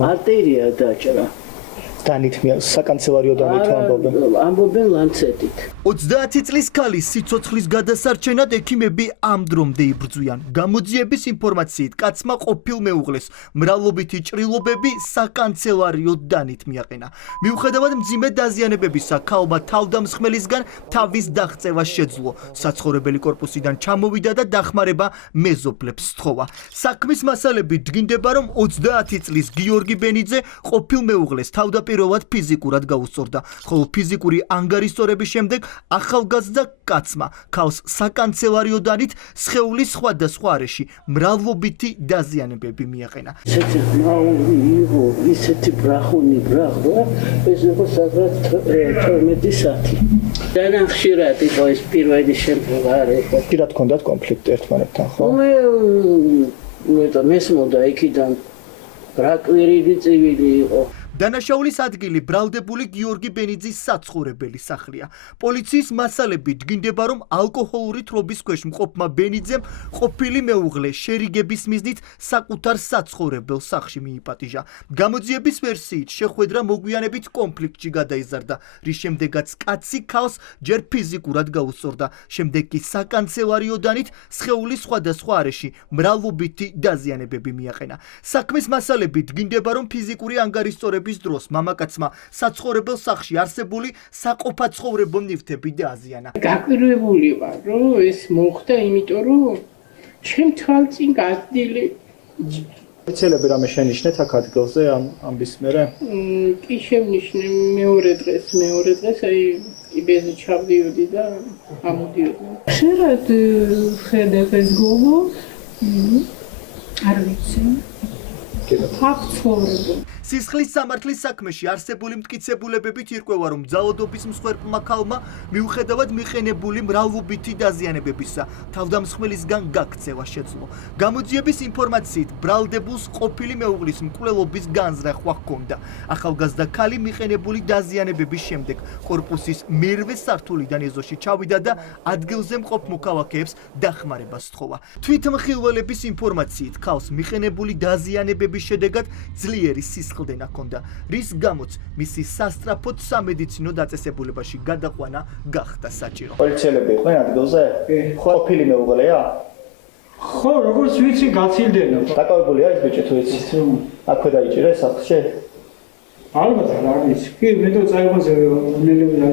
არტერია დაჭრა. Danitmia საკანცელარიო danit ამბობენ. ამბობენ ლანცეტით. 30 წლის ქალის სიცოცხლის გადასარჩენად ექიმები ამ დრომდე იბრძვიან. გამოძიების ინფორმაციით კაცმა ყოფილ მეუღლეს მრავლობითი ჭრილობები საკანცელარიო danit მიაყენა. მიუხედავად მძიმე დაზიანებებისა, ქალმა თავდამსხმელისგან თავის დაღწევა შეძლო. საცხოვრებელი კორპუსიდან ჩამოვიდა და დახმარება მეზობლებს სთხოვა. საქმის მასალები დგინდება, რომ 30 წლის გიორგი ბენიძე ყოფილ მეუღლეს თავდაპირველად ფიზიკურად გაუსწორდა, ხოლო ფიზიკური ანგარიშწორების შემდეგ ახალგაზრდა კაცმა ქალს საკანცელარიო danit სხეულის სხვადასხვა არეში მრავლობითი დაზიანებები მიაყენა. ისეთი მაული იყო, ისეთი ბრახონი ბრახვა, ეს იყო სადღაც 12 საათი. ძალიან ხშირად იყო ეს პირველი შემთხვევა არ იყო. Ხშირად ჰქონდათ კონფლიქტი ერთმანეთთან, ხო? მესმოდა იქიდან ბრაკვირიდი წივილი იყო. დანაშაულის ადგილი ბრალდებული გიორგი ბენიძის საცხოვრებელი სახლია. პოლიციის მასალები დგინდება, რომ ალკოჰოლური თრობის ქვეშ მყოფმა ბენიძემ ყოფილი მეუღლე შერიგების მიზნით საკუთარ საცხოვრებელ სახლში მიიპატიჟა. გამოძიების ვერსიით შეხვედრა მოგვიანებით კონფლიქტში გადაიზარდა, რის შემდეგაც კაცი ქალს ჯერ ფიზიკურად გაუსწორდა, შემდეგ კი საკანცელარიო danit სხეულის სხვადასხვა არეში მრავლობითი დაზიანებები მიაყენა. საქმის მასალები დგინდება, რომ ფიზიკური ანგარიშწორების დროს მამაკაცმა საცხოვრებელ სახლში არსებული საყოფაცხოვრებო ნივთები დააზიანა. გაკვირვებული ვარ, რომ ეს მოხდა, იმიტომ რომ ჩემ თვალწინ გაზრდილი. პოლიციელები რამე შენიშნეთ აქ ადგილზე ამბის მერე? კი შევნიშნე მეორე დღეს აი იბეზე ჩავდიოდი და ამოდიოდი. ხშირად ხედავ ეს გოგო არ ვიცი. სისხლის სამართლის საქმეში არსებული მტკიცებულებებით ირკვევა, რომ ძალადობის მსხვერპლმა ქალმა მიუხედავად მიყენებული მრავლობითი დაზიანებებისა, თავდამსხმელისგან გაქცევა შეძლო. გამოძიების ინფორმაციით ბრალდებულს ყოფილი მეუღლის მკვლელობის განზრახვა ჰქონდა. ახალგაზრდა ქალი მიყენებული დაზიანებების შემდეგ კორპუსის მერვე სართულიდან ეზოში ჩავიდა და ადგილზე მყოფ მოქალაქეებს დახმარება სთხოვა. თვითმხილველების ინფორმაციით ქალს მიყენებული დაზიანებების შედეგად ძლიერი სისხლდენა ჰქონდა, რის გამოც მისი სასწრაფოდ სამედიცინო დაწესებულებაში გადაყვანა გახდა საჭირო. პოლიციელები იყვნენ ადგილზე? ყოფილი მეუღლეა? ხო, როგორც ვიცი, გაცილდენა. დაკავებულია ეს ბიჭი თუ იცით? აქვე დაიჭირეს სახლში? ალბათ არ ვიცი. კი, მე თვითონ წაიღოზე ნელ-ნელა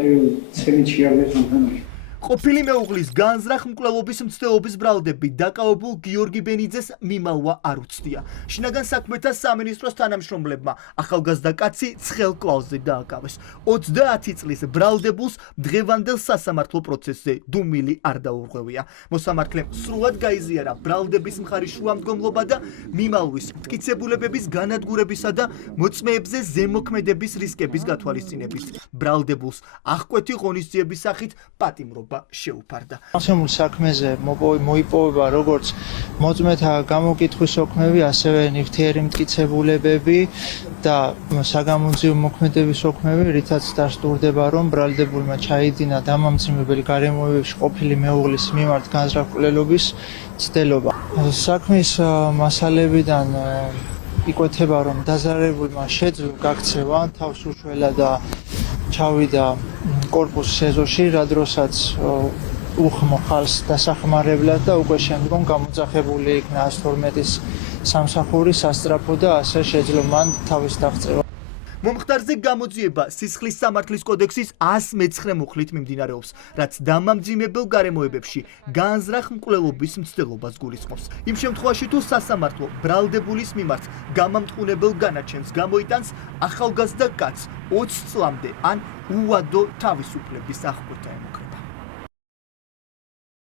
ცემიჩი არ მეცნობ. ყოფილი მეუღლის განზრახ მკვლელობის მცდელობის ბრალდები დაკავებულ გიორგი ბენიძეს მიმალვა არ უცდია. შინაგან საქმეთა სამინისტროს თანამშრომლებმა ახალგაზრდა კაცი ცხელ კლავზე დააკავეს. 30 წლის ბრალდებულს დღევანდელ სასამართლო პროცესზე დუმილი არ დაურღვევია. მოსამართლემ სრულად გაიზიარა ბრალდების მხარის შუამდგომლობა და მიმალვის მტკიცებულებების განადგურებისა და მოწმეებზე ზემოქმედების რისკების გათვალისწინებით. ბრალდებულს აღკვეთი ღონისძიების სახით პატიმრობა შეუფარდა. ასემულ საქმეზე მოიპოვება როგორც მოწმეთა გამოკითხვის ოქმები, ასევე ნივთიერი მტკიცებულებები და საგამოძიებო მოქმედების ოქმები, რითაც დასტურდება, რომ ბრალდებულმა ჩაიდინა დამამძიმებელი გარემოებებში ყოფილი მეუღლის მიმართ განზრახ მკვლელობის მცდელობა. საქმის მასალებიდან იკვეთება, რომ დაზარებულმა შეძლო გაქცევა, თავს უშველა და ჩავიდა კორპუსის ეზოში, რა დროსაც უხმო ხალს დასახმარებლად და უკვე შემდგომ გამოძახებული იქნა 112-ის სამსახური სასწრაფო და ასე შეძლო მან თავის დაღწევა. მომხდარზე გამოძიება სისხლის სამართლის კოდექსის 109 მუხლით მიმდინარეობს, რაც დამამძიმებელ გარემოებებში განზრახ მკვლელობის მცდელობას გულისხმობს. იმ შემთხვევაში თუ სასამართლო ბრალდებულის მიმართ გამამტყუნებელ განაჩენს გამოიტანს, ახალგაზრდა კაცს 20 წლამდე ან უვადო თავისუფლების აღკვეთა ემუქრება.